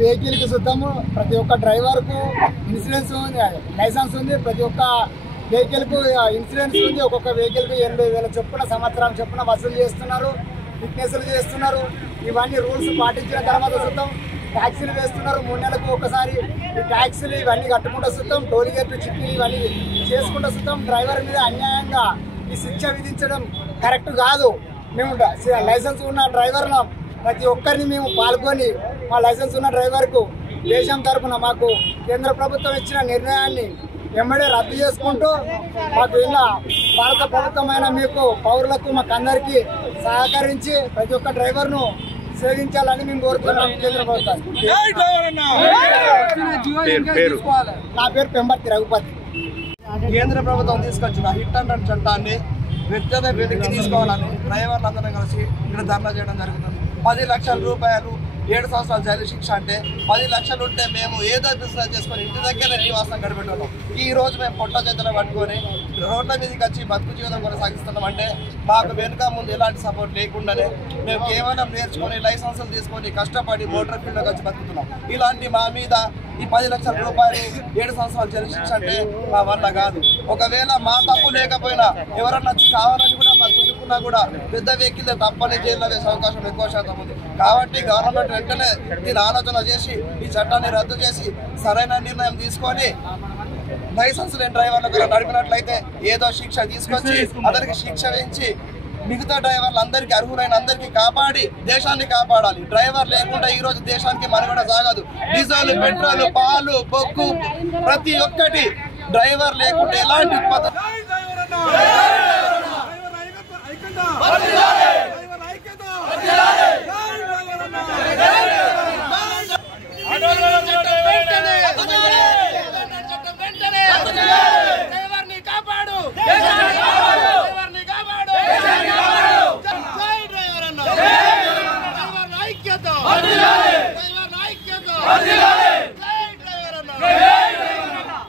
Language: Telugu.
వెహికల్ కి చూద్దాము ప్రతి ఒక్క డ్రైవర్ కు ఇన్సూరెన్స్ ఉంది, లైసెన్స్ ఉంది, ప్రతి ఒక్క వెహికల్ కు ఇన్సూరెన్స్ ఉంది. ఒక్కొక్క వెహికల్ కు 80,000 చొప్పున సంవత్సరం చొప్పున వసూలు చేస్తున్నారు, ఫిట్నెస్లు చేస్తున్నారు. ఇవన్నీ రూల్స్ పాటించిన తర్వాత చూద్దాం ట్యాక్సీలు వేస్తున్నారు. 3 నెలలకు ఒకసారి ఈ ట్యాక్సీలు ఇవన్నీ కట్టుకుంటూ చూద్దాం, టోల్ గేట్ చిట్టీలు ఇవన్నీ చేసుకుంటూ చూద్దాం. డ్రైవర్ మీద అన్యాయంగా ఈ శిక్ష విధించడం కరెక్ట్ కాదు. మేము లైసెన్స్ ఉన్న డ్రైవర్ల ప్రతి ఒక్కరిని మేము పాల్గొని మా లైసెన్స్ ఉన్న డ్రైవర్కు దేశం తరఫున మాకు కేంద్ర ప్రభుత్వం ఇచ్చిన నిర్ణయాన్ని వెంబడే రద్దు చేసుకుంటూ మాకు ఇలా భారత ప్రభుత్వమైన మీకు పౌరులకు మాకు అందరికీ సహకరించి ప్రతి ఒక్క డ్రైవర్ను సేవించాలని మేము కోరుతున్నాం కేంద్ర ప్రభుత్వాన్ని. నా పేరు పెంబర్తి రఘుపతి. కేంద్ర ప్రభుత్వం తీసుకొచ్చిన హిట్ అండ్ రన్ చట్టాన్ని వెంటనే వెనక్కి తీసుకోవాలని డ్రైవర్లు అందరం కలిసి ఇక్కడ ధర్నా చేయడం జరుగుతుంది. 10 లక్షల రూపాయలు 7 సంవత్సరాల జైలు శిక్ష అంటే 10 లక్షలు ఉంటే మేము ఏదో బిజినెస్ చేసుకొని ఇంటి దగ్గర నివాసం గడిపెట్టున్నాం. ఈ రోజు మేము పొట్ట చేతులు పట్టుకొని రోడ్ల మీదకి వచ్చి బతుకు జీవితం కొనసాగిస్తున్నాం. అంటే మాకు వెనుక ముందు ఎలాంటి సపోర్ట్ లేకుండానే మేము కేవలం నేర్చుకొని లైసెన్సులు తీసుకొని కష్టపడి మోటార్ ఫీల్డ్లోకి వచ్చి బతుకుతున్నాం. ఇలాంటి మా మీద ఈ 10 లక్షల రూపాయలు 7 సంవత్సరాల జైలు శిక్ష అంటే మా వల్ల కాదు. ఒకవేళ మా తప్పు లేకపోయినా ఎవరన్నా కావాలని కూడా మాకు చూసుకున్నా కూడా పెద్ద వెహికల్ తప్పని జైల్లో వేసే అవకాశం ఎక్కువ శాతం ఉంది. కాబట్టి గవర్నమెంట్ వెంటనే దీని ఆలోచన చేసి ఈ చట్టాన్ని రద్దు చేసి సరైన నిర్ణయం తీసుకొని లైసెన్స్ లేని డ్రైవర్లకు నడిపినట్లయితే ఏదో శిక్ష తీసుకొచ్చి అతనికి శిక్ష వేయించి మిగతా డ్రైవర్లు అందరికీ అర్హులైన అందరికీ కాపాడి దేశాన్ని కాపాడాలి. డ్రైవర్ లేకుండా ఈ రోజు దేశానికి మనుగడ సాగదు. డీజిల్, పెట్రోల్, పాలు, బొగ్గు ప్రతి ఒక్కటి డ్రైవర్ లేకుండా ఎలాంటి ఐక్యత